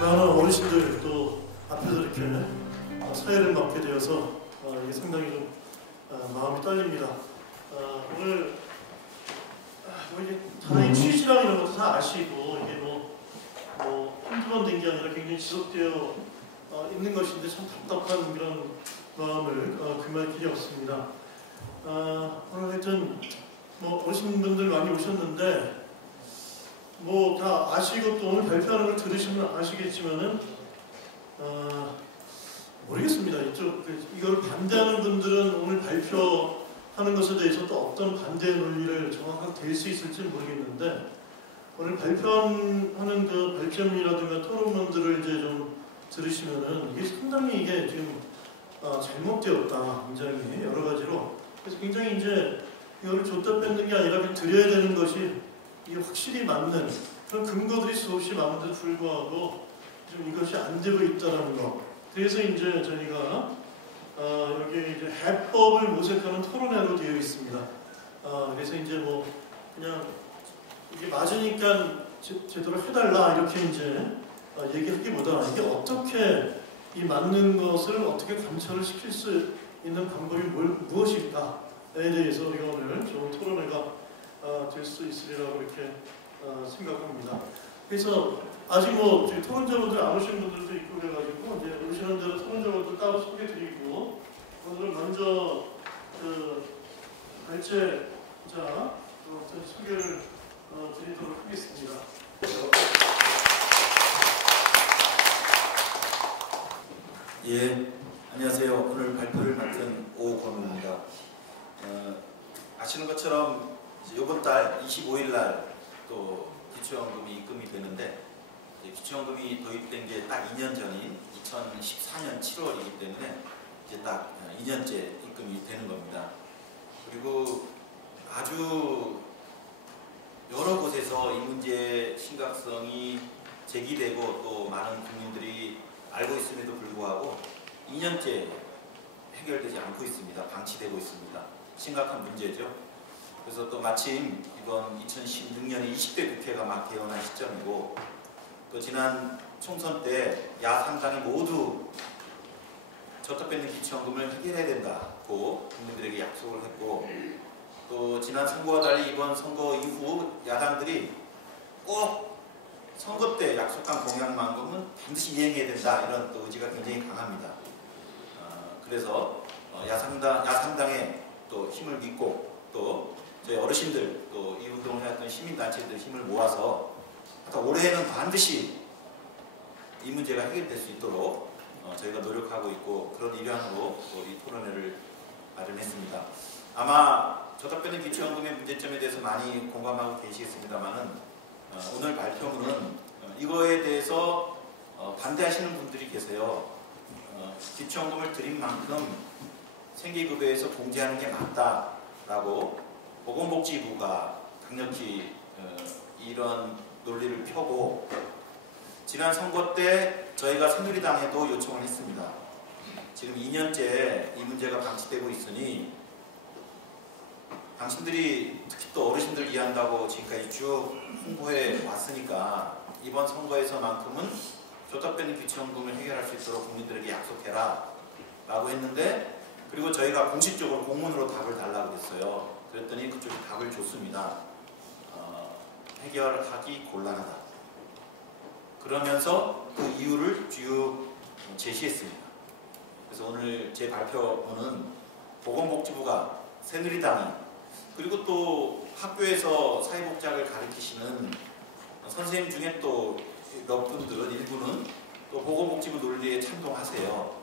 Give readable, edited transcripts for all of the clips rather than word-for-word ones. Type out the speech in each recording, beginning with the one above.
많은 어르신들 또 앞에서 이렇게 사회를 맡게 되어서 이게 상당히 좀 마음이 떨립니다. 오늘 뭐 이게 다른 취지랑 이런 것도 다 아시고 이게 뭐 한두 번 된 게 아니라 굉장히 지속되어 있는 것인데 참 답답한 그런 마음을 금할 길이 없습니다. 오늘 하여튼 뭐 어르신분들 많이 오셨는데 뭐 다 아시고 또 오늘 발표하는 걸 들으시면 아시겠지만은 모르겠습니다. 이걸 반대하는 분들은 오늘 발표하는 것에 대해서 또 어떤 반대 논리를 정확하게 댈 수 있을지 모르겠는데 오늘 발표하는 그 발표문이라든가 토론문들을 이제 좀 들으시면은 이게 상당히 이게 지금 잘못되었다, 굉장히 여러 가지로. 그래서 굉장히 이제 이거를 줬다 뺏는 게 아니라 그냥 드려야 되는 것이 이게 확실히 맞는 그런 근거들이 수없이 많은데도 불구하고 좀 이것이 안 되고 있다는 거. 그래서 이제 저희가 여기 이제 해법을 모색하는 토론회로 되어 있습니다. 그래서 이제 뭐 그냥 이게 맞으니까 제대로 해달라 이렇게 이제 얘기하기보다 이게 어떻게 이 맞는 것을 어떻게 관철을 시킬 수 있는 방법이 무엇일까에 대해서 우리가 오늘 좋은 토론회가 될 수 있으리라고 이렇게 생각합니다. 그래서 아직 뭐 토론자분들 안 오신 분들도 있고 그래가지고 이제 오시는 대로 토론자분들 따로 소개드리고 오늘 먼저 그 발제자 소개를 드리도록 하겠습니다. 예, 안녕하세요. 오늘 발표를 맡은 오건우입니다. 아시는 것처럼 이번 달 25일 날 또 기초연금이 입금이 되는데 기초연금이 도입된 게 딱 2년 전인 2014년 7월이기 때문에 이제 딱 2년째 입금이 되는 겁니다. 그리고 아주 여러 곳에서 이 문제의 심각성이 제기되고 또 많은 국민들이 알고 있음에도 불구하고 2년째 해결되지 않고 있습니다. 방치되고 있습니다. 심각한 문제죠. 그래서 또 마침 이번 2016년에 20대 국회가 막 개원한 시점이고 또 지난 총선 때 야상당이 모두 줬다 뺏는 기초연금을 해결해야 된다고 국민들에게 약속을 했고 또 지난 선거와 달리 이번 선거 이후 야당들이 꼭 선거 때 약속한 공약만큼은 반드시 이행해야 된다 이런 또 의지가 굉장히 강합니다. 그래서 야상당의 또 힘을 믿고 또 저희 어르신들 또 이 운동을 해왔던 시민단체들 힘을 모아서 올해는 반드시 이 문제가 해결될 수 있도록 저희가 노력하고 있고 그런 일환으로 이 토론회를 마련했습니다. 아마 줬다 뺏는 기초연금의 문제점에 대해서 많이 공감하고 계시겠습니다만은 오늘 발표문은 이거에 대해서 반대하시는 분들이 계세요. 기초연금을 드린 만큼 생계급여에서 공제하는 게 맞다라고 보건복지부가 강력히 이런 논리를 펴고 지난 선거 때 저희가 새누리당에도 요청을 했습니다. 지금 2년째 이 문제가 방치되고 있으니 당신들이 특히 또 어르신들 이해한다고 지금까지 쭉 홍보해 왔으니까 이번 선거에서만큼은 줬다 뺏는 기초연금을 해결할 수 있도록 국민들에게 약속해라 라고 했는데 그리고 저희가 공식적으로 공문으로 답을 달라고 했어요. 그랬더니 그쪽이 답을 줬습니다. 해결하기 곤란하다. 그러면서 그 이유를 쭉 제시했습니다. 그래서 오늘 제 발표문은 보건복지부가 새누리당이 그리고 또 학교에서 사회복지학을 가르치시는 선생님 중에 또 몇 분들은 일부는 또 보건복지부 논리에 찬동하세요.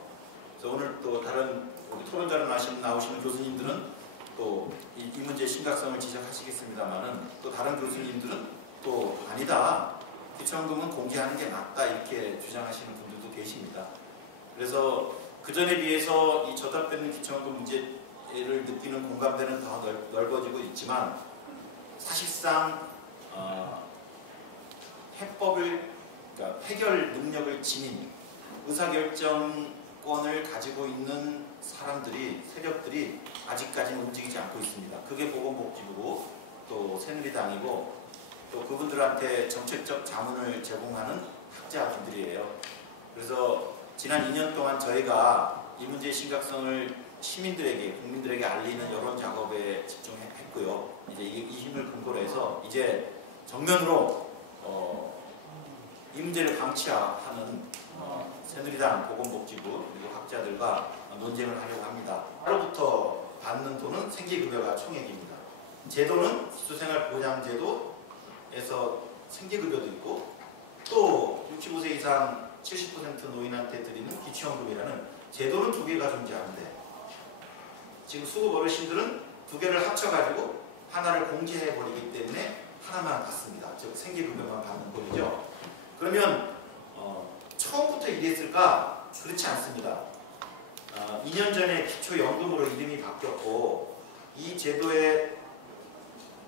그래서 오늘 또 다른 토론자로 나오시는 교수님들은 또 이 문제의 심각성을 지적하시겠습니다만은 또 다른 교수님들은 또 아니다. 기초연금은 공제하는 게 맞다 이렇게 주장하시는 분들도 계십니다. 그래서 그 전에 비해서 이 줬다 뺏는 기초연금 문제를 느끼는 공감대는 더 넓어지고 있지만 사실상 그러니까 해결 능력을 지닌 의사결정권을 가지고 있는 사람들이 세력들이 아직까지는 움직이지 않고 있습니다. 그게 보건복지부고 또 새누리당이고 또 그분들한테 정책적 자문을 제공하는 학자분들이에요. 그래서 지난 2년 동안 저희가 이 문제의 심각성을 시민들에게, 국민들에게 알리는 여론 작업에 집중했고요. 이제 이 힘을 근거로 해서 이제 정면으로 이 문제를 방치하는 새누리당 보건복지부 그리고 학자들과 논쟁을 하려고 합니다. 하루부터 받는 돈은 생계급여가 총액입니다. 제도는 기초생활보장제도에서 생계급여도 있고 또 65세 이상 70% 노인한테 드리는 기초연금이라는 제도는 두 개가 존재하는데 지금 수급 어르신들은 두 개를 합쳐가지고 하나를 공제해버리기 때문에 하나만 받습니다. 즉 생계급여만 받는 꼴이죠. 그러면 처음부터 이랬을까? 그렇지 않습니다. 2년 전에 기초연금으로 이름이 바뀌었고 이 제도의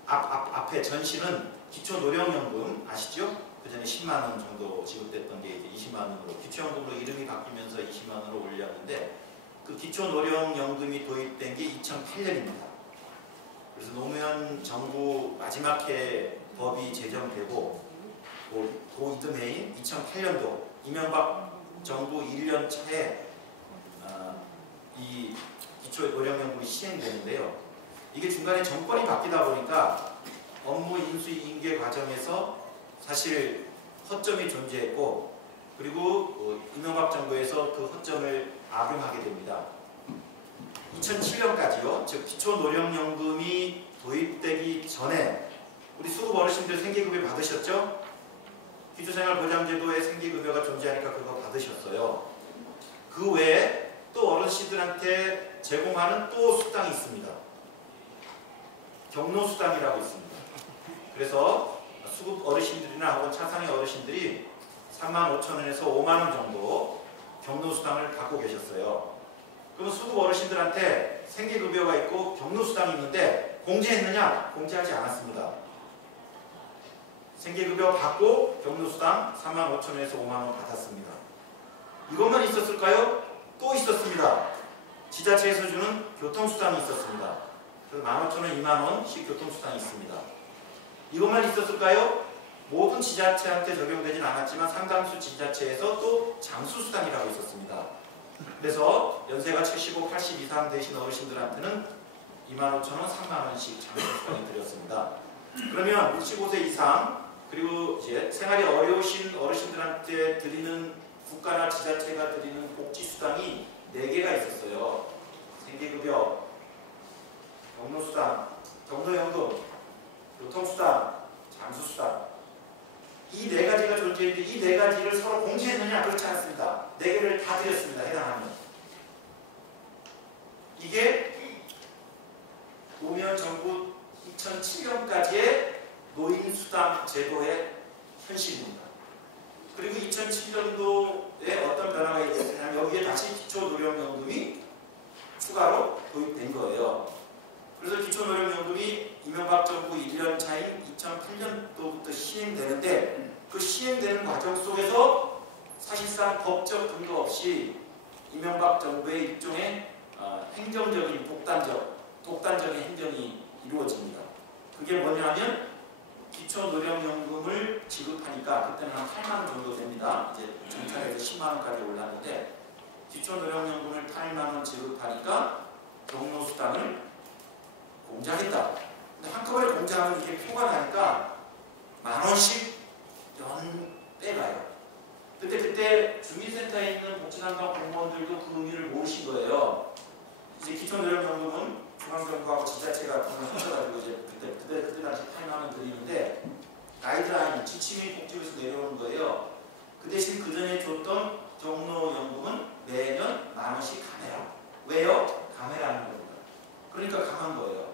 앞에 전신은 기초노령연금 아시죠? 그 전에 10만 원 정도 지급됐던 게 이제 20만 원으로 기초연금으로 이름이 바뀌면서 20만 원으로 올렸는데 그 기초노령연금이 도입된 게 2008년입니다. 그래서 노무현 정부 마지막 해 법이 제정되고 그 이듬해인 2008년도 이명박 정부 1년 차에 이 기초노령연금이 시행되는데요. 이게 중간에 정권이 바뀌다 보니까 업무 인수 인계 과정에서 사실 허점이 존재했고 그리고 이명박 정부에서 그 허점을 악용하게 됩니다. 2007년까지요. 즉 기초노령연금이 도입되기 전에 우리 수급 어르신들 생계급여 받으셨죠? 기초생활보장제도에 생계급여가 존재하니까 그거 받으셨어요. 그 외에 또 어르신들한테 제공하는 또 수당이 있습니다. 경로수당이라고 있습니다. 그래서 수급 어르신들이나 혹은 차상위 어르신들이 35,000원에서 5만원 정도 경로수당을 받고 계셨어요. 그럼 수급 어르신들한테 생계급여가 있고 경로수당이 있는데 공제했느냐? 공제하지 않았습니다. 생계급여 받고 경로수당 35,000원에서 5만원 받았습니다. 이것만 있었을까요? 또 있었습니다. 지자체에서 주는 교통수당이 있었습니다. 그래서 15,000원, 2만원씩 교통수당이 있습니다. 이것만 있었을까요? 모든 지자체한테 적용되진 않았지만 상당수 지자체에서 또 장수수당이라고 있었습니다. 그래서 연세가 75, 80 이상 되신 어르신들한테는 25,000원, 3만원씩 장수수당이 드렸습니다. 그러면 65세 이상 그리고 이제 생활이 어려우신 어르신들한테 드리는 국가나 지자체가 드리는 복지수당이 4개가 있었어요. 생계급여, 경로수당, 경로연금, 교통수당, 장수수당. 이 4가지가 존재했는데 이 4가지를 서로 공제했느냐? 그렇지 않습니다. 4개를 다 드렸습니다. 해당하면. 이게 노무현 정부 2007년까지의 노인수당 제도의 현실입니다. 그리고 2007년도에 어떤 변화가 있었냐면 여기에 다시 기초노령연금이 추가로 도입된 거예요. 그래서 기초노령연금이 이명박 정부 1년 차인 2008년도부터 시행되는데 그 시행되는 과정 속에서 사실상 법적 근거 없이 이명박 정부의 일종의 행정적인 독단적인 행정이 이루어집니다. 그게 뭐냐면 기초노령연금을 지급하니까 그때는 한 8만원 정도 됩니다. 이제 정착해서 10만원까지 올랐는데 기초노령연금을 8만원 지급하니까 경로수당을 공제하겠다. 근데 한꺼번에 공제하면 이게 표가 나니까 10,000원씩 빼가요. 그때 주민센터에 있는 복지담당 공무원들도 그 의미를 모르신 거예요. 이제 기초노령연금은 중앙정부하고 지자체가 돈을 합쳐가지고 이제 그때 당시 8만원 드리는데 가이드라인, 지침이 복지부에서 내려오는 거예요. 그 대신 그 전에 줬던 경로연금은 매년 10,000원씩 감해라. 왜요? 감해라는 겁니다. 그러니까 감한 거예요.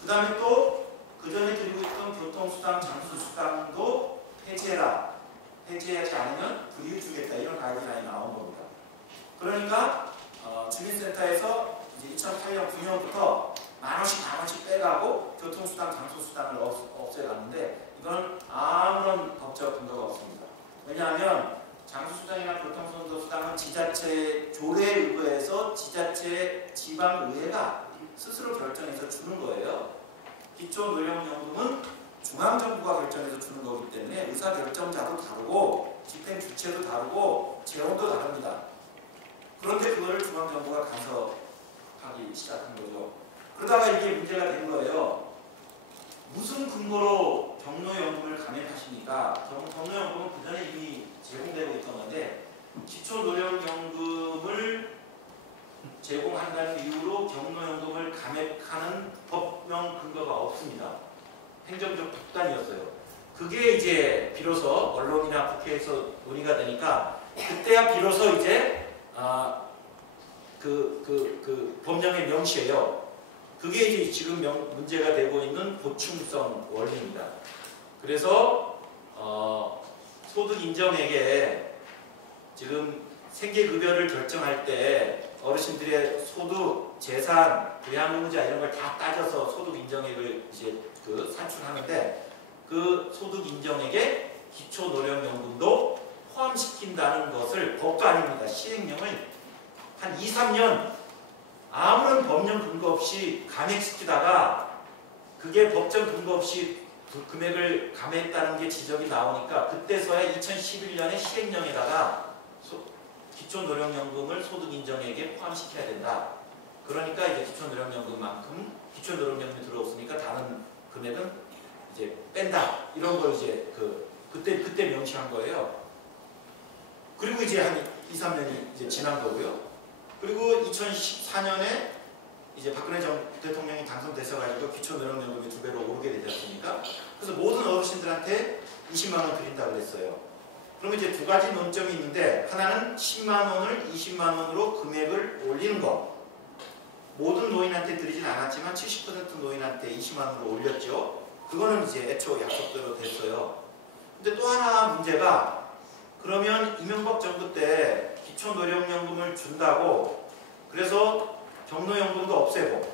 그 다음에 또 그 전에 드리고 있던 교통수당, 장수수당도 해제해라. 해제하지 않으면 불이익 주겠다. 이런 가이드라인이 나온 겁니다. 그러니까 주민센터에서 이제 2008년, 9년부터 10,000원씩 빼가고 교통수당, 장수수당을 없애갔는데 이건 아무런 법적 근거가 없습니다. 왜냐하면 장수수당이나 교통수당은 지자체 조례에 의거해서 지자체 지방의회가 스스로 결정해서 주는 거예요. 기초노령연금은 중앙정부가 결정해서 주는 거기 때문에 의사결정자도 다르고 집행 주체도 다르고 재원도 다릅니다. 그런데 그거를 중앙정부가 간섭하기 시작한 거죠. 그러다가 이게 문제가 된 거예요. 무슨 근거로 경로연금을 감액하십니까? 경로연금은 그 전에 이미 제공되고 있던 건데 기초노령연금을 제공한다는 이유로 경로연금을 감액하는 법령 근거가 없습니다. 행정적 독단이었어요. 그게 이제 비로소 언론이나 국회에서 논의가 되니까 그때야 비로소 이제 법령의 명시예요. 그게 이제 지금 문제가 되고 있는 보충성 원리입니다. 그래서 소득 인정액에 지금 생계급여를 결정할 때 어르신들의 소득, 재산, 부양의무자 이런 걸 다 따져서 소득 인정액을 이제 산출하는데 그 소득 인정액에 기초노령연금도 포함시킨다는 것을 법도 아닙니다. 시행령을 한 2, 3년 아무런 법령 근거 없이 감액시키다가 그게 법정 근거 없이 그 금액을 감액했다는 게 지적이 나오니까 그때서야 2011년에 시행령에다가 기초노령연금을 소득인정액에 포함시켜야 된다. 그러니까 이제 기초노령연금만큼 기초노령연금이 들어왔으니까 다른 금액은 이제 뺀다. 이런 걸 이제 그때 명시한 거예요. 그리고 이제 한 2, 3년이 이제 지난 거고요. 그리고 2014년에 이제 박근혜 대통령이 당선되셔가지고 기초노령연금이 2배로 오르게 되지 않습니까? 그래서 모든 어르신들한테 20만 원 드린다 그랬어요. 그러면 이제 두 가지 논점이 있는데 하나는 10만 원을 20만 원으로 금액을 올리는 거. 모든 노인한테 드리진 않았지만 70% 노인한테 20만 원으로 올렸죠. 그거는 이제 애초 약속대로 됐어요. 근데 또 하나 문제가 그러면 이명박 정부 때 기초노령연금을 준다고 그래서 경로연금도 없애고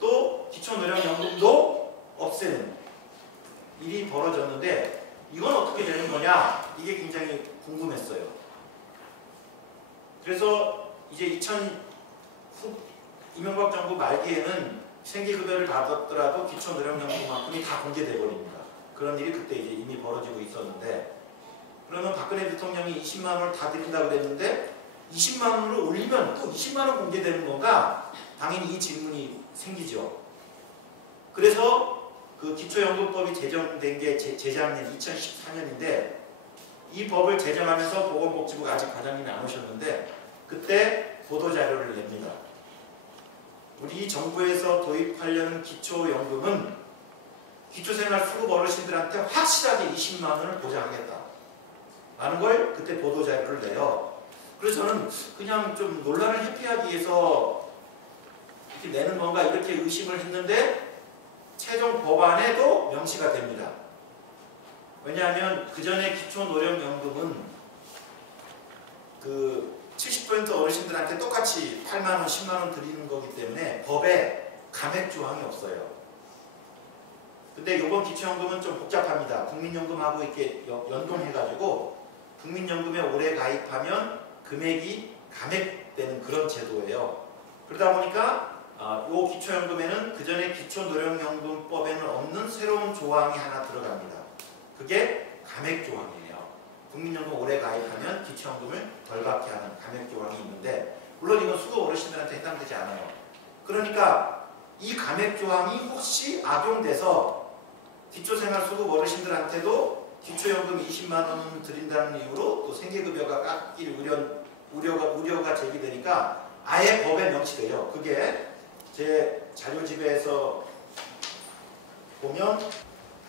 또 기초노령연금도 없애는 일이 벌어졌는데 이건 어떻게 되는 거냐? 이게 굉장히 궁금했어요. 그래서 이제 이명박 정부 말기에는 생계급여를 받았더라도 기초노령연금만큼이 다 공개돼 버립니다. 그런 일이 그때 이제 이미 벌어지고 있었는데 그러면 박근혜 대통령이 20만 원을 다 드린다고 그랬는데 20만 원으로 올리면 또 20만 원 공개되는 건가? 당연히 이 질문이 생기죠. 그래서 그 기초연금법이 제정된 게 재작년 2014년인데 이 법을 제정하면서 보건복지부가 아직 과장님이 안 오셨는데 그때 보도자료를 냅니다. 우리 정부에서 도입하려는 기초연금은 기초생활수급 어르신들한테 확실하게 20만 원을 보장하겠다 라는 걸 그때 보도자료를 내요. 그래서 저는 그냥 좀 논란을 회피하기 위해서 이렇게 내는 건가 이렇게 의심을 했는데 최종 법안에도 명시가 됩니다. 왜냐하면 그 전에 기초노령연금은 그 70% 어르신들한테 똑같이 8만 원, 10만 원 드리는 거기 때문에 법에 감액 조항이 없어요. 근데 이번 기초연금은 좀 복잡합니다. 국민연금하고 이렇게 연동해가지고 국민연금에 오래 가입하면 금액이 감액되는 그런 제도예요. 그러다 보니까 이 기초연금에는 그 전에 기초노령연금법에는 없는 새로운 조항이 하나 들어갑니다. 그게 감액조항이에요. 국민연금 오래 가입하면 기초연금을 덜 받게 하는 감액조항이 있는데 물론 이건 수급 어르신들한테 해당되지 않아요. 그러니까 이 감액조항이 혹시 악용돼서 기초생활수급 어르신들한테도 기초연금 20만 원 드린다는 이유로 또 생계급여가 깎일 우려가 제기되니까 아예 법에 명시돼요. 그게 제 자료집에서 보면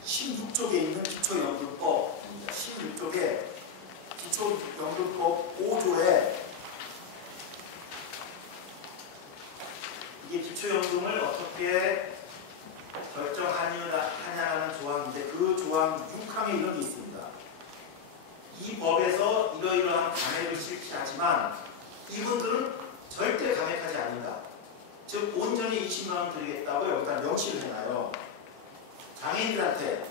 16쪽에 있는 기초연금법입니다. 16쪽에 기초연금법 5조에 이게 기초연금을 어떻게 결정하냐라는 조항인데 그 조항 6항에 이런 게 있습니다. 이 법에서 이러이러한 감액을 실시하지만 이분들은 절대 감액하지 않는다. 즉 온전히 20만 원 드리겠다고 여기다 명시를 해놔요. 장애인들한테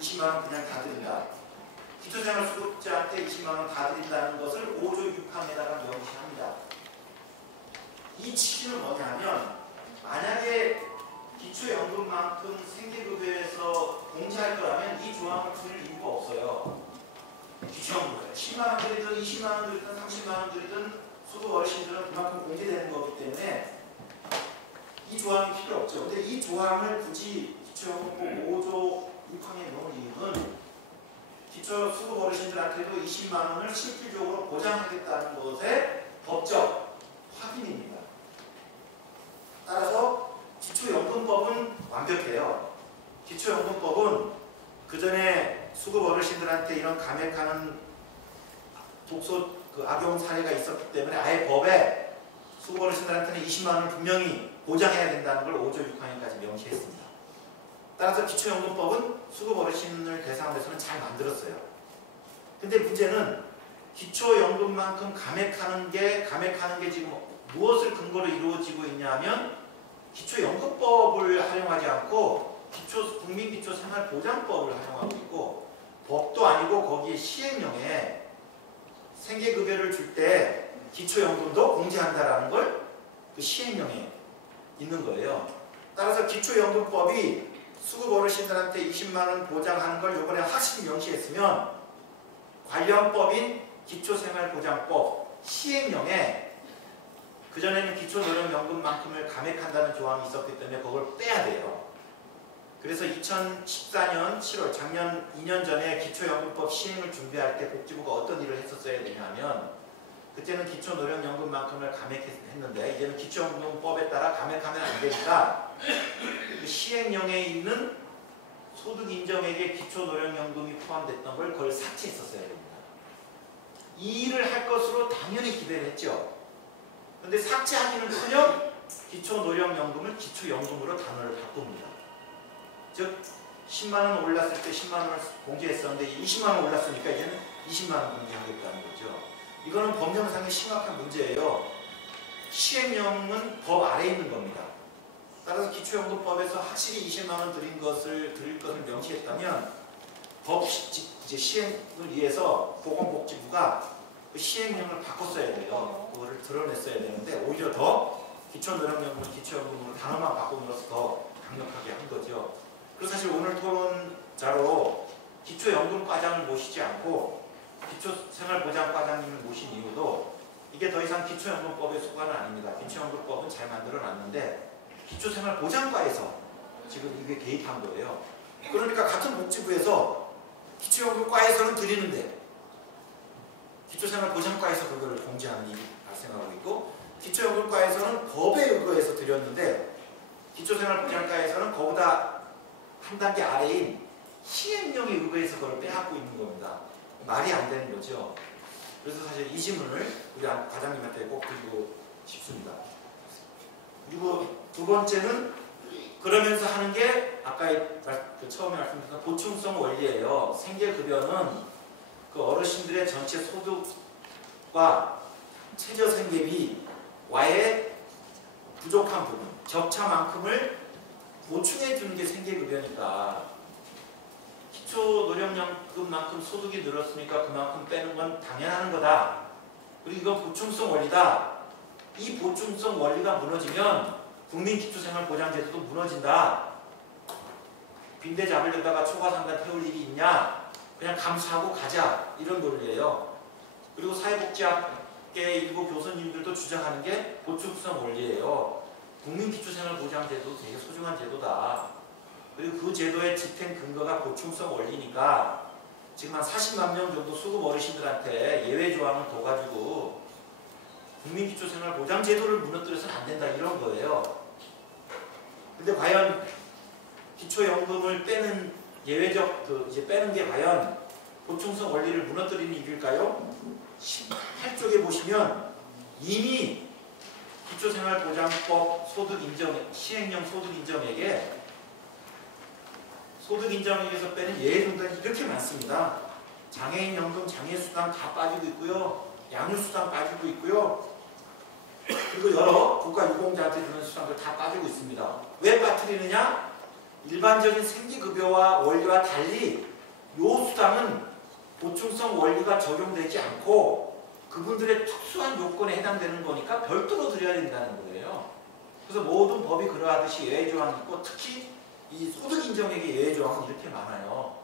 20만 원 그냥 다 드린다. 기초생활수급자한테 20만 원 다 드린다는 것을 5조 6항에다가 명시합니다. 이 취지는 뭐냐면 만약에 기초연금만큼 생계급여에서 공제할 거라면 이 조항을 풀 이유가 없어요. 기초연금을 10만 원 들이든 20만 원 들이든 30만 원 들이든 소득 어르신들은 그만큼 공제되는 거기 때문에 이 조항이 필요 없죠. 근데 이 조항을 굳이 기초연금법 5조 6항에 넣은 이유는 기초 소득 어르신들한테도 20만 원을 실질적으로 보장하겠다는 것의 법적 확인입니다. 따라서 기초연금법은 완벽해요. 기초연금법은 그 전에 수급 어르신들한테 이런 감액하는 독소 악용 사례가 있었기 때문에 아예 법에 수급 어르신들한테는 20만 원을 분명히 보장해야 된다는 걸 5조 6항에까지 명시했습니다. 따라서 기초연금법은 수급 어르신을 대상으로 해서는 잘 만들었어요. 근데 문제는 기초연금만큼 감액하는 게 지금 무엇을 근거로 이루어지고 있냐 하면 기초연금법을 활용하지 않고 국민기초생활보장법을 활용하고 있고, 법도 아니고 거기에 시행령에 생계급여를 줄 때 기초연금도 공제한다라는 걸 그 시행령에 있는 거예요. 따라서 기초연금법이 수급 어르신들한테 20만 원 보장하는 걸 이번에 확실히 명시했으면 관련법인 기초생활보장법 시행령에 그전에는 기초노령연금만큼을 감액한다는 조항이 있었기 때문에 그걸 빼야 돼요. 그래서 2014년 7월 작년 2년 전에 기초연금법 시행을 준비할 때 복지부가 어떤 일을 했었어야 되냐면, 그때는 기초노령연금만큼을 감액했는데 이제는 기초연금법에 따라 감액하면 안 되니까 그 시행령에 있는 소득인정액에 기초노령연금이 포함됐던 걸 그걸 삭제했었어야 됩니다. 이 일을 할 것으로 당연히 기대를 했죠. 근데 삭제하기는커녕 기초노령연금을 기초연금으로 단어를 바꿉니다. 즉 10만 원 올랐을 때 10만 원을 공제했었는데 20만 원 올랐으니까 이제는 20만 원 공제하겠다는 거죠. 이거는 법령상의 심각한 문제예요. 시행령은 법 아래에 있는 겁니다. 따라서 기초연금법에서 확실히 20만 원 드릴 것을 명시했다면 법 이제 시행을 위해서 보건복지부가 그 시행령을 바꿨어야 돼요. 그거를 드러냈어야 되는데 오히려 더 기초노령연금을 기초연금으로 단어만 바꿈으로써 더 강력하게 한 거죠. 그래서 사실 오늘 토론자로 기초연금과장을 모시지 않고 기초생활보장과장님을 모신 이유도 이게 더 이상 기초연금법의 소관은 아닙니다. 기초연금법은 잘 만들어놨는데 기초생활보장과에서 지금 이게 개입한 거예요. 그러니까 같은 복지부에서 기초연금과에서는 드리는데 기초생활보장과에서 그걸 공제하는 일이 발생하고 있고, 기초연금과에서는 법에 의거해서 드렸는데 기초생활보장과에서는 그보다 한 단계 아래인 시행령에 의거해서 그걸 빼앗고 있는 겁니다. 말이 안 되는 거죠. 그래서 사실 이 질문을 우리 과장님한테 꼭 드리고 싶습니다. 그리고 두 번째는 그러면서 하는 게 아까 처음에 말씀드렸던 보충성 원리예요. 생계급여는 그 어르신들의 전체 소득과 최저생계비와의 부족한 부분, 격차만큼을 보충해 주는 게 생계급여니까 기초노령연금만큼 소득이 늘었으니까 그만큼 빼는 건 당연한 거다. 그리고 이건 보충성 원리다. 이 보충성 원리가 무너지면 국민기초생활보장제도도 무너진다. 빈대 잡으려다가 초과상단 태울 일이 있냐? 그냥 감수하고 가자. 이런 논리예요. 그리고 사회복지학계 일부 교수님들도 주장하는 게 보충성 원리예요. 국민기초생활보장제도도 되게 소중한 제도다. 그리고 그 제도의 집행 근거가 보충성 원리니까 지금 한 40만 명 정도 수급 어르신들한테 예외 조항을 둬가지고 국민기초생활보장제도를 무너뜨려서는 안 된다 이런 거예요. 근데 과연 기초연금을 빼는 예외적 이제 빼는 게 과연 보충성 원리를 무너뜨리는 일일까요? 18쪽에 보시면 이미 기초생활보장법 시행령 소득인정액에 소득인정액에서 빼는 예외종단이 이렇게 많습니다. 장애인연금, 장애수당 다 빠지고 있고요. 양육수당 빠지고 있고요. 그리고 여러 국가유공자한테 주는 수당들 다 빠지고 있습니다. 왜 빠뜨리느냐? 일반적인 생계급여와 원리와 달리 이 수당은 보충성 원리가 적용되지 않고 그분들의 특수한 요건에 해당되는 거니까 별도로 드려야 된다는 거예요. 그래서 모든 법이 그러하듯이 예외조항이 있고 특히 이 소득 인정액의 예외조항은 이렇게 많아요.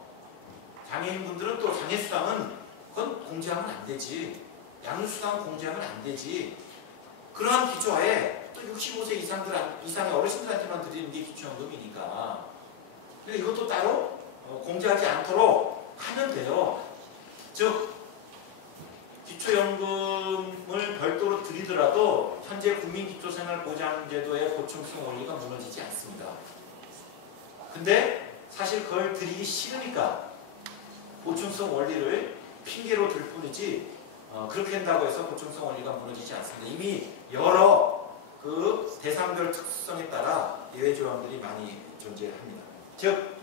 장애인분들은 또 장애수당은 그건 공제하면 안 되지. 양육수당은 공제하면 안 되지. 그러한 기초하에 또 65세 이상의 어르신들한테만 드리는 게 기초연금이니까. 그러니까 이것도 따로 공제하지 않도록 하면 돼요. 즉 기초연금을 별도로 드리더라도 현재 국민기초생활보장제도의 보충성 원리가 무너지지 않습니다. 근데 사실 그걸 드리기 싫으니까 보충성 원리를 핑계로 들 뿐이지 그렇게 한다고 해서 보충성 원리가 무너지지 않습니다. 이미 여러 그 대상별 특수성에 따라 예외 조항들이 많이 존재합니다. 즉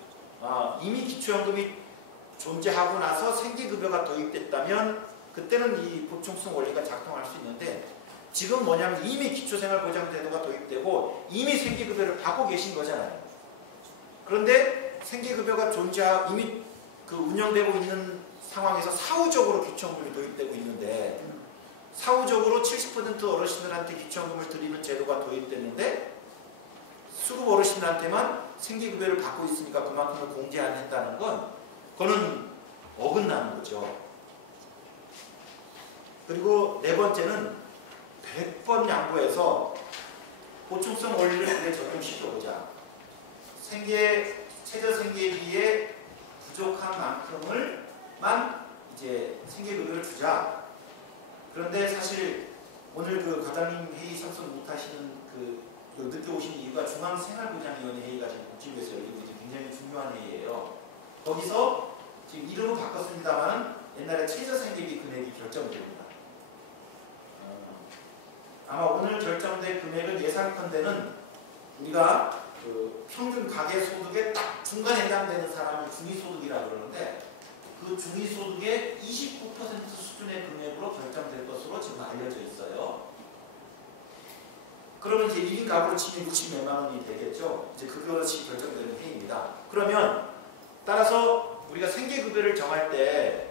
이미 기초연금이 존재하고 나서 생계급여가 도입됐다면 그때는 이 보충성 원리가 작동할 수 있는데 지금 뭐냐면 이미 기초생활보장제도가 도입되고 이미 생계급여를 받고 계신 거잖아요. 그런데 생계급여가 이미 그 운영되고 있는 상황에서 사후적으로 기초연금이 도입되고 있는데 사후적으로 70% 어르신들한테 기초연금을 드리는 제도가 도입됐는데 수급 어르신들한테만 생계급여를 받고 있으니까 그만큼을 공제 안 했다는 건 그거는 어긋나는 거죠. 그리고 네 번째는 100번 양보해서 보충성 원리를 그래 적용시켜보자. 최저생계비의 부족한 만큼을만 이제 생계급여를 주자. 그런데 사실 오늘 그 과장님 회의 참석 못하시는 늦게 오신 이유가 중앙생활보장위원회 회의가 지금 복지부에서 열리고 있는 굉장히 중요한 회의예요. 거기서 지금 이름은 바꿨습니다만 옛날에 최저생계비 금액이 결정됩니다. 아마 오늘 결정된 금액은 예상컨대는 우리가 그 평균 가계소득의 딱 중간에 해당되는 사람을 중위소득이라고 그러는데 그 중위소득의 29% 수준의 금액으로 결정될 것으로 지금 알려져 있어요. 그러면 이제 1인 가구로 치면 60몇만 원이 되겠죠. 이제 그것이 결정되는 회의입니다. 그러면 따라서 우리가 생계급여를 정할 때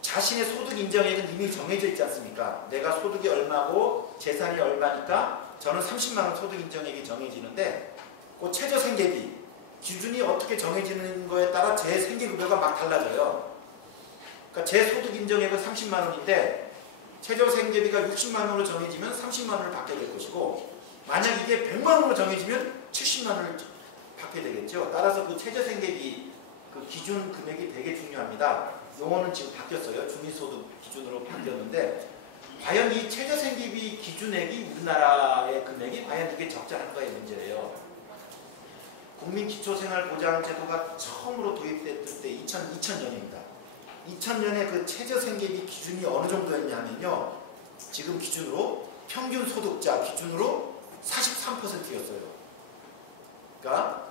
자신의 소득 인정액은 이미 정해져 있지 않습니까? 내가 소득이 얼마고 재산이 얼마니까 저는 30만 원 소득 인정액이 정해지는데 그 최저생계비 기준이 어떻게 정해지는 거에 따라 제 생계급여가 막 달라져요. 그러니까 제 소득 인정액은 30만 원인데 최저생계비가 60만 원으로 정해지면 30만 원을 받게 될 것이고 만약 이게 100만 원으로 정해지면 70만 원을 받게 되겠죠. 따라서 그 최저생계비 그 기준 금액이 되게 중요합니다. 용어는 지금 바뀌었어요. 중위소득 기준으로 바뀌었는데 과연 이 최저생계비 기준액이 우리나라의 금액이 과연 이게 적절한가의 문제예요. 국민기초생활보장제도가 처음으로 도입됐을 때 2000년입니다. 2000년에 그 최저생계비 기준이 어느 정도였냐면요. 지금 기준으로 평균 소득자 기준으로 43%였어요. 그러니까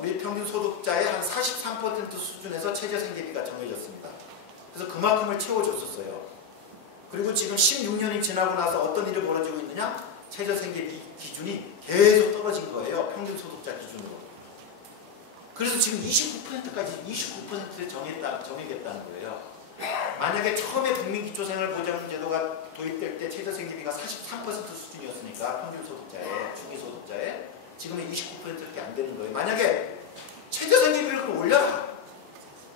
우리 평균 소득자의 한 43% 수준에서 최저생계비가 정해졌습니다. 그래서 그만큼을 채워줬었어요. 그리고 지금 16년이 지나고 나서 어떤 일이 벌어지고 있느냐? 최저생계비 기준이 계속 떨어진 거예요. 평균 소득자 기준으로. 그래서 지금 29%까지 29%에 정해겠다는 거예요. 만약에 처음에 국민기초생활보장제도가 도입될 때 최저생계비가 43% 수준이었으니까 평균 소득자의 중위소득자의 지금은 29%밖에 안 되는 거예요. 만약에 최저생계비를 그럼 올려라.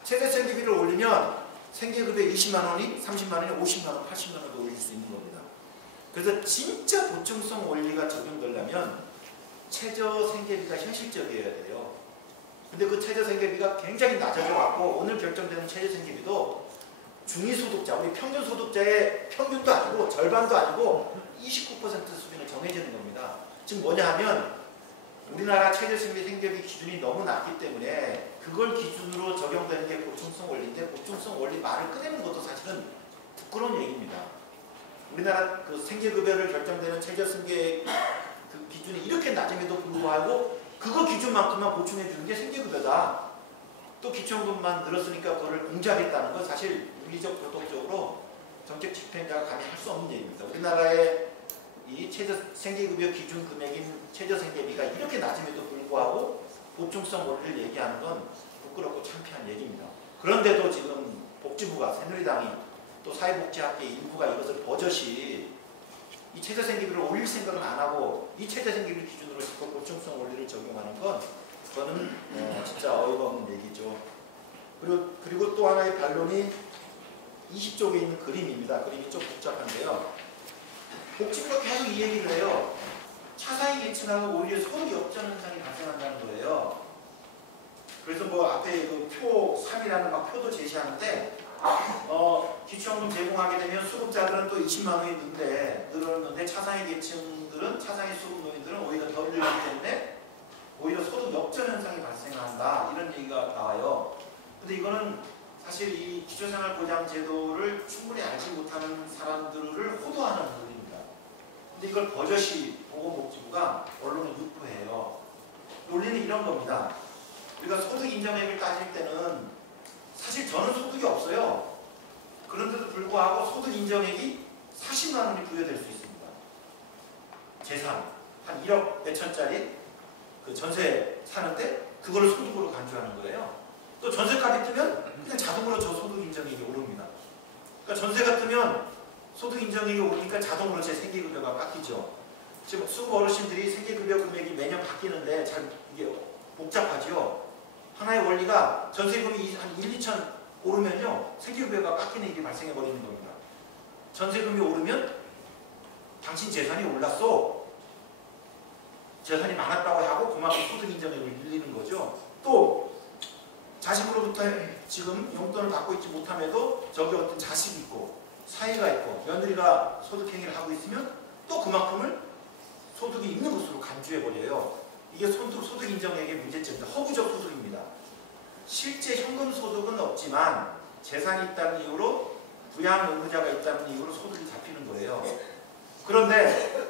최저생계비를 올리면 생계급여 20만 원이 30만 원이 50만 원, 80만 원도 올릴 수 있는 겁니다. 그래서 진짜 보충성 원리가 적용되려면 최저생계비가 현실적이어야 돼요. 근데 그 최저생계비가 굉장히 낮아져 갖고 오늘 결정되는 최저생계비도 중위소득자, 우리 평균 소득자의 평균도 아니고 절반도 아니고 29% 수준에 정해지는 겁니다. 지금 뭐냐 하면 우리나라 최저생계비 기준이 너무 낮기 때문에 그걸 기준으로 적용되는 게 보충성 원리인데 보충성 원리 말을 꺼내는 것도 사실은 부끄러운 얘기입니다. 우리나라 그 생계급여를 결정되는 최저생계 그 기준이 이렇게 낮음에도 불구하고 그거 기준만큼만 보충해 주는 게 생계급여다. 또 기초연금만 늘었으니까 그거를 공제하겠다는 건 사실 물리적 도덕적으로 정책 집행자가 감히 할 수 없는 얘기입니다. 우리나라의 이 생계급여 기준 금액인 최저생계비가 이렇게 낮음에도 불구하고 보충성 원리를 얘기하는 건 부끄럽고 창피한 얘기입니다. 그런데도 지금 복지부가 새누리당이 또 사회복지학계 일부가 이것을 버젓이 이 최저생계비를 올릴 생각은 안 하고 이 최저생계비를 기준으로 집법 보충성 원리를 적용하는 건 그거는 진짜 어이가 없는 얘기죠. 그리고 또 하나의 반론이 20쪽에 있는 그림입니다. 그림이 좀 복잡한데요. 복지부가 계속 이 얘기를 해요. 차상위 계층하고 오히려 소득 역전 현상이 발생한다는 거예요. 그래서 뭐 앞에 그 표 3이라는 막 표도 제시하는데 기초연금 제공하게 되면 수급자들은 또 20만 원이 늘었는데 차상위 계층들은 차상위 수급 노인들은 오히려 더 늘기 때문에 오히려 소득 역전 현상이 발생한다 이런 얘기가 나와요. 근데 이거는 사실 이 기초생활보장제도를 충분히 알지 못하는 사람들을 호도하는 논리입니다. 근데 이걸 버젓이 보건복지부가 언론에 유포해요. 논리는 이런 겁니다. 우리가 소득 인정액을 따질 때는 사실 저는 소득이 없어요. 그런데도 불구하고 소득 인정액이 40만 원이 부여될 수 있습니다. 재산 한 1억 몇천짜리 그 전세 사는데 그걸 소득으로 간주하는 거예요. 또 전세값이 뜨면 그냥 자동으로 저 소득 인정액이 오릅니다. 그러니까 전세가 뜨면 소득 인정액이 오르니까 자동으로 제 생계급여가 깎이죠. 지금 수급 어르신들이 생계급여 금액이 매년 바뀌는데 잘 이게 복잡하죠. 하나의 원리가 전세금이 한 1, 2천 오르면요 생계급여가 깎이는 일이 발생해 버리는 겁니다. 전세금이 오르면 당신 재산이 올랐어. 재산이 많았다고 하고 그만큼 소득 인정액을 밀리는 거죠. 또 자식으로부터 지금 용돈을 받고 있지 못함에도 저기 어떤 자식이 있고 사이가 있고 며느리가 소득행위를 하고 있으면 또 그만큼을 소득이 있는 것으로 간주해버려요. 이게 소득 인정액의 문제점입니다. 허구적 소득입니다. 실제 현금 소득은 없지만 재산이 있다는 이유로 부양 의무자가 있다는 이유로 소득이 잡히는 거예요. 그런데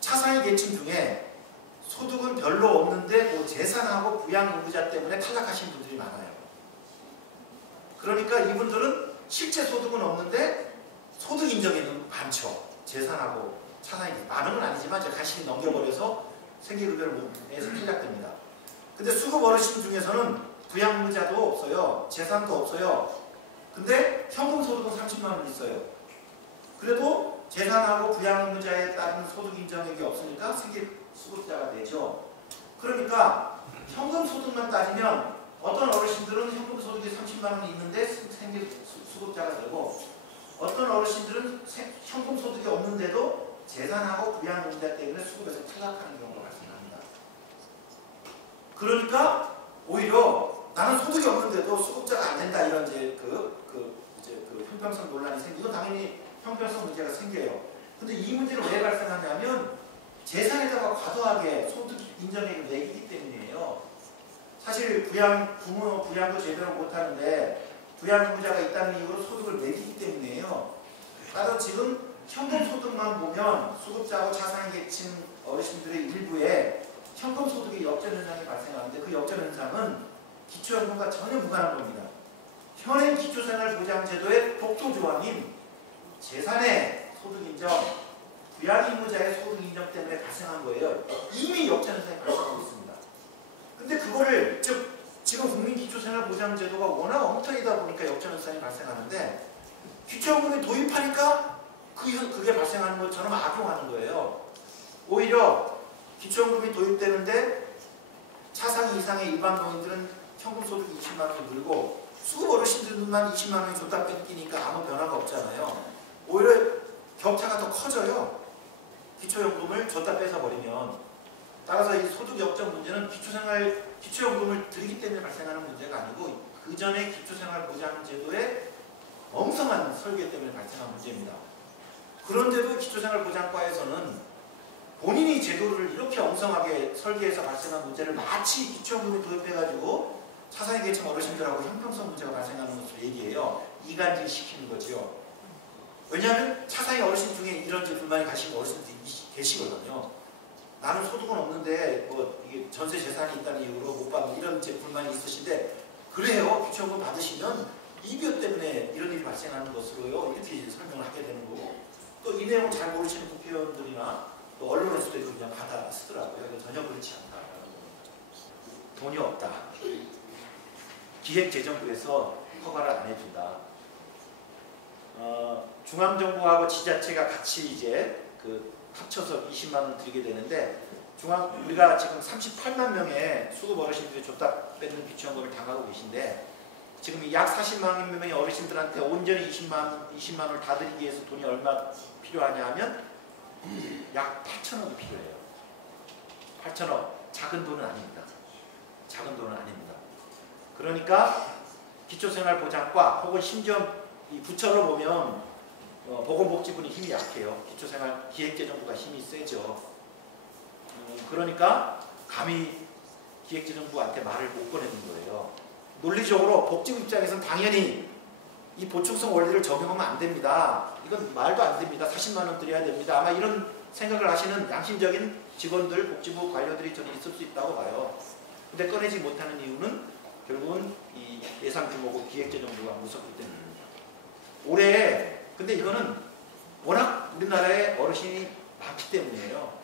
차상위 계층 중에 소득은 별로 없는데 뭐 재산하고 부양 의무자 때문에 탈락하신 분들이 많아요. 그러니까 이분들은 실제 소득은 없는데 소득 인정액은 많죠. 재산하고 차상위 많은 건 아니지만 제가 간신히 넘겨버려서 생계급여를 내서 탈락됩니다. 근데 수급 어르신 중에서는 부양 의무자도 없어요. 재산도 없어요. 근데 현금 소득은 30만 원 있어요. 그래도 재산하고 부양 의무자에 따른 소득 인정액이 없으니까 생계수급자가 되죠. 그러니까 현금 소득만 따지면 어떤 어르신들은 현금 소득이 30만 원이 있는데 생계수급자가 되고 어떤 어르신들은 현금 소득이 없는데도 재산하고 부양 의무자 때문에 수급에서 탈락하는 경우가 발생합니다. 그러니까 오히려 나는 소득이 없는데도 수급자가 안 된다 이런 이제 그 형평성 논란이 생기고 당연히 형평성 문제가 생겨요. 근데 이 문제는 왜 발생하냐면 재산에다가 과도하게 소득 인정액을 매기기 때문이에요. 사실 부모 부양도 제대로 못하는데 부양 의무자가 있다는 이유로 소득을 매기기 때문이에요. 따라서 지금 현금 소득만 보면 수급자하고 차상위 계층 어르신들의 일부에 현금 소득의 역전 현상이 발생하는데 그 역전 현상은 기초연금과 전혀 무관한 겁니다. 현행 기초생활보장제도의 독도 조항인 재산의 소득 인정, 부양 의무자의 소득 인정 때문에 발생한 거예요. 이미 역전 현상이 발생하고 있습니다. 근데 그거를 지금 국민기초생활보장제도가 워낙 엉터리다 보니까 역전 현상이 발생하는데 기초연금이 도입하니까 그게 발생하는 것처럼 악용하는 거예요. 오히려 기초연금이 도입되는데 차상위 이상의 일반 노인들은 현금 소득이 20만 원이 늘고 수급 어르신들만 20만 원이 줬다 뺏기니까 아무 변화가 없잖아요. 오히려 격차가 더 커져요. 기초연금을 줬다 뺏어버리면. 따라서 이 소득 역전 문제는 기초연금을 드리기 때문에 발생하는 문제가 아니고 그 전에 기초생활보장제도의 멍청한 설계 때문에 발생한 문제입니다. 그런데도 기초생활보장과에서는 본인이 제도를 이렇게 엉성하게 설계해서 발생한 문제를 마치 기초연금을 도입해가지고 차상위 계층 어르신들하고 형평성 문제가 발생하는 것으로 얘기해요. 이간질 시키는 거죠. 왜냐하면 차상위 어르신 중에 이런 불만이 가신 어르신들이 계시거든요. 나는 소득은 없는데 뭐 이게 전세 재산이 있다는 이유로 못 받는 이런 불만이 있으신데 그래요. 기초연금 받으시면 이비호 때문에 이런 일이 발생하는 것으로요. 이렇게 설명을 하게 되는 거고 또 이 내용을 잘 모르시는 국회의원들이나 또 언론에서도 이거 그냥 받아 쓰더라고요. 이거 전혀 그렇지 않다. 돈이 없다. 기획재정부에서 허가를 안 해준다. 중앙정부하고 지자체가 같이 이제 그 합쳐서 20만 원 드리게 되는데 우리가 지금 38만 명의 수급 어르신들이 줬다 뺏는 기초연금을 당하고 계신데 지금 약 40만 명의 어르신들한테 온전히 20만 원을 다 드리기 위해서 돈이 얼마 필요하냐 하면 약 8천억이 필요해요. 8천억. 작은 돈은 아닙니다. 작은 돈은 아닙니다. 그러니까 기초생활보장과 혹은 심지어 이 부처로 보면 보건복지부는 힘이 약해요. 기초생활 기획재정부가 힘이 세죠. 그러니까 감히 기획재정부한테 말을 못 꺼내는 거예요. 논리적으로 복지부 입장에서는 당연히 이 보충성 원리를 적용하면 안 됩니다. 이건 말도 안 됩니다. 40만 원 드려야 됩니다. 아마 이런 생각을 하시는 양심적인 직원들, 복지부 관료들이 저는 있을 수 있다고 봐요. 근데 꺼내지 못하는 이유는 결국은 이 예산 규모고 기획재정부가 무섭기 때문입니다. 올해 근데 이거는 워낙 우리나라에 어르신이 많기 때문이에요.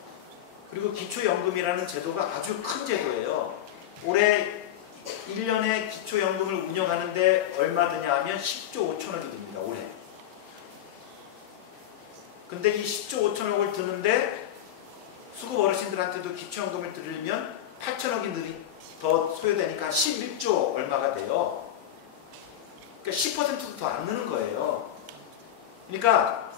그리고 기초연금이라는 제도가 아주 큰 제도예요. 올해 1년에 기초연금을 운영하는데 얼마 드냐 하면 10조 5천억이 듭니다. 올해. 근데 이 10조 5천억을 드는데 수급 어르신들한테도 기초연금을 드리면 8천억이 더 소요되니까 11조 얼마가 돼요. 그러니까 10%도 더 안 느는 거예요. 그러니까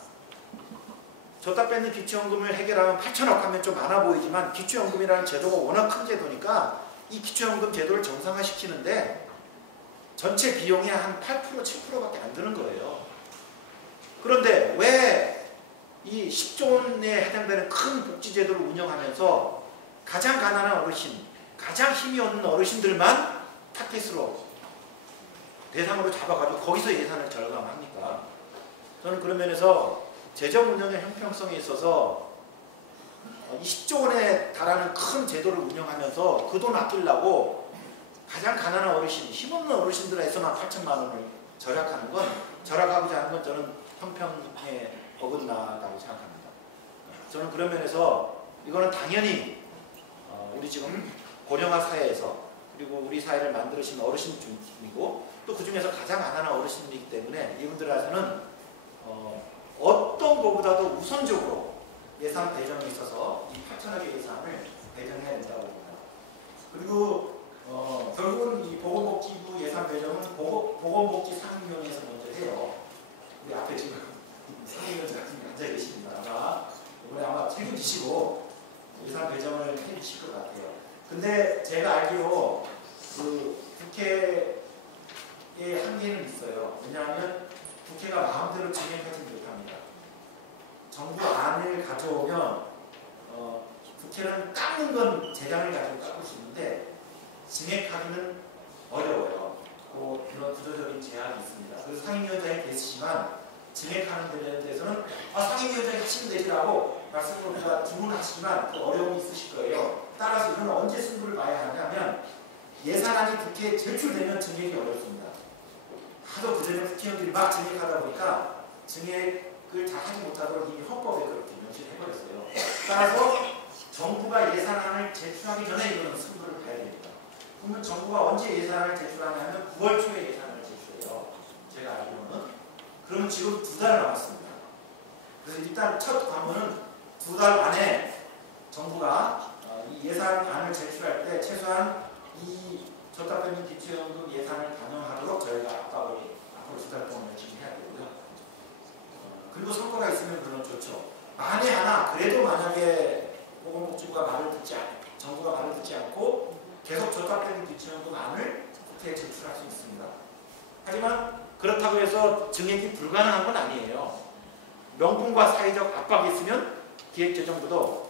줬다 뺏는 기초연금을 해결하면 8천억 하면 좀 많아 보이지만 기초연금이라는 제도가 워낙 큰 제도니까 이 기초연금 제도를 정상화시키는데 전체 비용이 한 8%, 7%밖에 안 드는 거예요. 그런데 왜 이 10조 원에 해당되는 큰 복지제도를 운영하면서 가장 가난한 어르신, 가장 힘이 없는 어르신들만 타겟으로 대상으로 잡아가지고 거기서 예산을 절감합니까? 저는 그런 면에서 재정 운영의 형평성에 있어서 10조 원에 달하는 큰 제도를 운영하면서 그 돈 아끼려고 가장 가난한 어르신, 힘없는 어르신들에서만 8천만 원을 절약하는 건, 절약하고자 하는 건 저는 형평에 어긋나다고 생각합니다. 저는 그런 면에서 이거는 당연히 우리 지금 고령화 사회에서 그리고 우리 사회를 만들으신 어르신 중이고 또 그 중에서 가장 가난한 어르신들이기 때문에 이분들한테는 어떤 것보다도 우선적으로 예산 배정에 있어서 이 8천억의 예산을 배정해야 된다고 봅니다. 그리고 결국은 이 보건복지부 예산 배정은 보건복지 상임위원회에서 먼저 해요. 우리 앞에 지금 상임위원장님이 앉아 계십니다. 이번에 아마 책임지시고 예산 배정을 해주실 것 같아요. 근데 제가 알기로 그 국회의 한계는 있어요. 왜냐하면 국회가 마음대로 진행하지 못합니다. 정부 안을 가져오면 국회는 깎는 건 재량을 가지고 깎을 수 있는데 진행하기는 어려워요. 그런 구조적인 제약이 있습니다. 그래서 상임위원장이 계시지만 진행하는 데 대해서는 상임위원장이 하시면 되지라고 말씀을 주문하시지만 그 어려움이 있으실 거예요. 따라서 이건 언제 승부를 봐야 하냐면 예산안이 국회에 제출되면 증액이 어렵습니다. 하도 그전에 국회의원들이 막 증액하다 보니까 증액을 잘 하지 못하도록 이미 헌법에 그렇게 명시해버렸어요. 따라서 정부가 예산안을 제출하기 전에 이거는 승부를 봐야 됩니다. 그러면 정부가 언제 예산안을 제출하냐면 9월 초에 예산안을 제출해요. 제가 알기로는. 그러면 지금 2달 남았습니다. 그래서 일단 첫 관문은 2달 안에 정부가 이 예산안을 제출할 때 최소한 이 줬다 뺏는 기초연금 예산을 반영하도록 저희가 압박을 앞으로 2달 동안 열심히 해야 되고요. 그리고 성과가 있으면 물론 좋죠. 만에 하나 그래도 만약에 보건복지부가 정부가 말을 듣지 않고 계속 줬다 뺏는 기초연금 안을 국회에 제출할 수 있습니다. 하지만 그렇다고 해서 증액이 불가능한 건 아니에요. 명분과 사회적 압박이 있으면 기획재정부도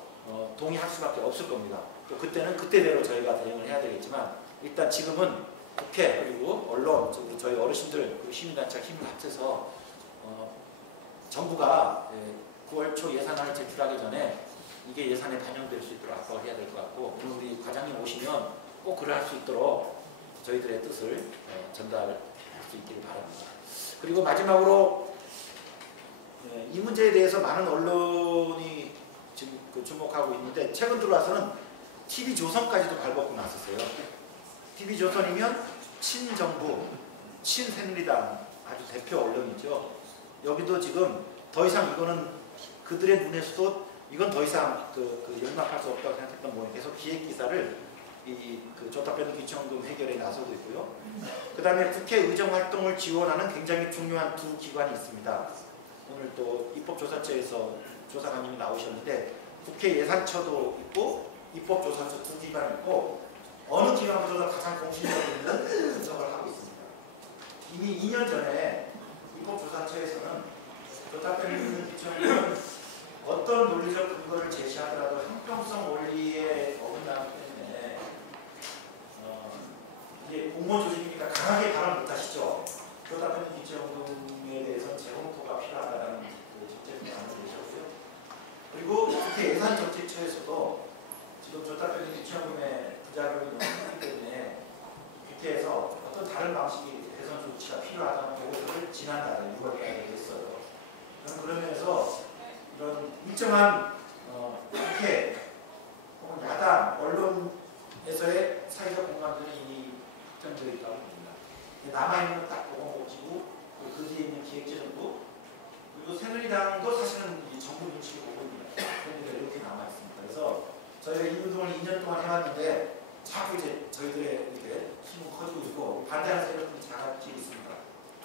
동의할 수밖에 없을 겁니다. 또 그때는 그때대로 저희가 대응을 해야 되겠지만 일단 지금은 국회 그리고 언론, 저희 어르신들, 시민단체 힘을 합쳐서 정부가 9월 초 예산안을 제출하기 전에 이게 예산에 반영될 수 있도록 압박을 해야 될 것 같고 오늘 우리 과장님 오시면 꼭 그를 할 수 있도록 저희들의 뜻을 전달할 수 있기를 바랍니다. 그리고 마지막으로 이 문제에 대해서 많은 언론이 지금 주목하고 있는데 최근 들어와서는 TV조선까지도 발벗고 나섰어요. TV조선이면 친정부, 친새누리당 아주 대표 언론이죠. 여기도 지금 더 이상 이거는 그들의 눈에서도 이건 더 이상 용납할 수 없다고 생각했던 모양 계속 기획 기사를 그 줬다 빼는 기초연금 해결에 나서고 있고요. 그 다음에 국회 의정 활동을 지원하는 굉장히 중요한 두 기관이 있습니다. 오늘 또 입법조사처에서 조사관님이 나오셨는데 국회 예산처도 있고 입법조사처 두 기관이 있고 어느 기관보다 가장 공신력 있는 분석을 하고 있습니다. 이미 2년 전에 입법조사처에서는 줬다 빼는 기초연금은 어떤 논리적 근거를 제시하더라도 형평성 원리에 어긋나기 때문에 이제 공무원 조직이니까 강하게 발언 못하시죠. 줬다 빼는 기초연금에 대해서 재검토가 필요하다는 직접 방안을 내셨고요. 그리고 국회 예산정책처에서도 지금 줬다 빼는 기초연금의 부작용이 너무 크기 때문에 국회에서 어떤 다른 방식의 개선 조치가 필요하다는 보고서를 지난달에 6월달에 냈어요. 저는 그런 면에서 이런 일정한 국회 혹은 야당, 언론에서의 사회적 공감들은 이미 확정되어 있다고 봅니다. 남아있는 딱 보건복지부, 그 뒤에 있는 기획재정부, 그리고 새누리당도 사실은 정부 눈치를 보고 있습니다. 새누리당 이렇게 남아있습니다. 그래서 저희가 이 운동을 2년 동안 해왔는데 자꾸 이제 저희들의 이렇게 힘은 커지고 있고 반대하는 세력들이 작아지고 있습니다.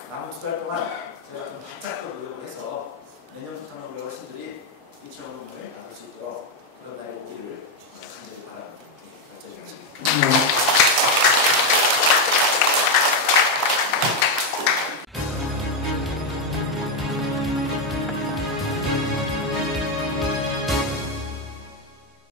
남은 2달 동안 제가 좀 바짝 더 노력을 해서 내년부터는 우리 어르신들이 기초연금을 나눌 수 있도록 그런 날이 오기를 간절히 바랍니다.